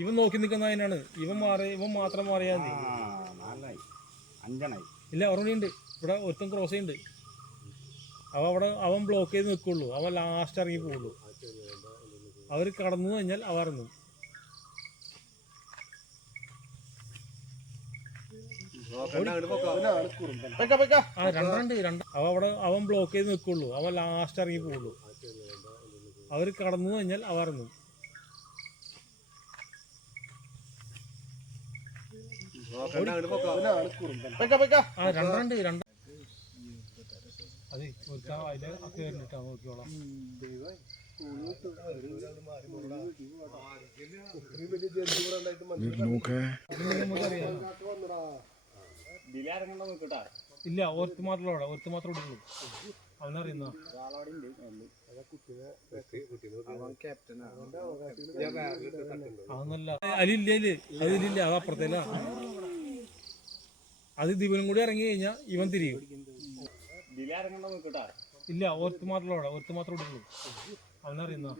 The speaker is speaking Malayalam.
ഇവൻ നോക്കി നിൽക്കുന്ന അതിനാണ് ഇവൻ മാറി ഇവൻ മാത്രം മാറിയാൽ മതി. ആ നാലായി. അഞ്ചെണ്ണായി. ഇല്ല ഉണ്ട്. ഇവിടെ ഒരുത്തൻ ക്രോസ് ചെയ്യുന്നുണ്ട്. അവ അവിടെ അവൻ ബ്ലോക്ക് ചെയ്ത് നിൽക്കുള്ളൂ അവൻ ലാസ്റ്റ് ഇറങ്ങി പോകുള്ളൂ. അവർ കടന്നു കഴിഞ്ഞാൽ അവ ഇറങ്ങും. ആ രണ്ടുണ്ട് രണ്ട്. അവ അവിടെ അവൻ ബ്ലോക്ക് ചെയ്ത് നിൽക്കുള്ളൂ അവൻ ലാസ്റ്റ് ഇറങ്ങി പോകുള്ളൂ. അവർ കടന്നു കഴിഞ്ഞാൽ അവ ഇറങ്ങും. രണ്ട് ഇല്ല ഓർത്ത് അവിടെ ഓർത്ത് മാത്രമേ ഉള്ളൂ അവനറിയുന്ന? അത് ദിവനും കൂടി ഇറങ്ങി കഴിഞ്ഞാ ഇവൻ തിരിയും. ഇല്ല ഓർത്ത് മാത്രമല്ല ഓർത്ത് മാത്രമേ ഉള്ളൂ. അവനറിയുന്ന?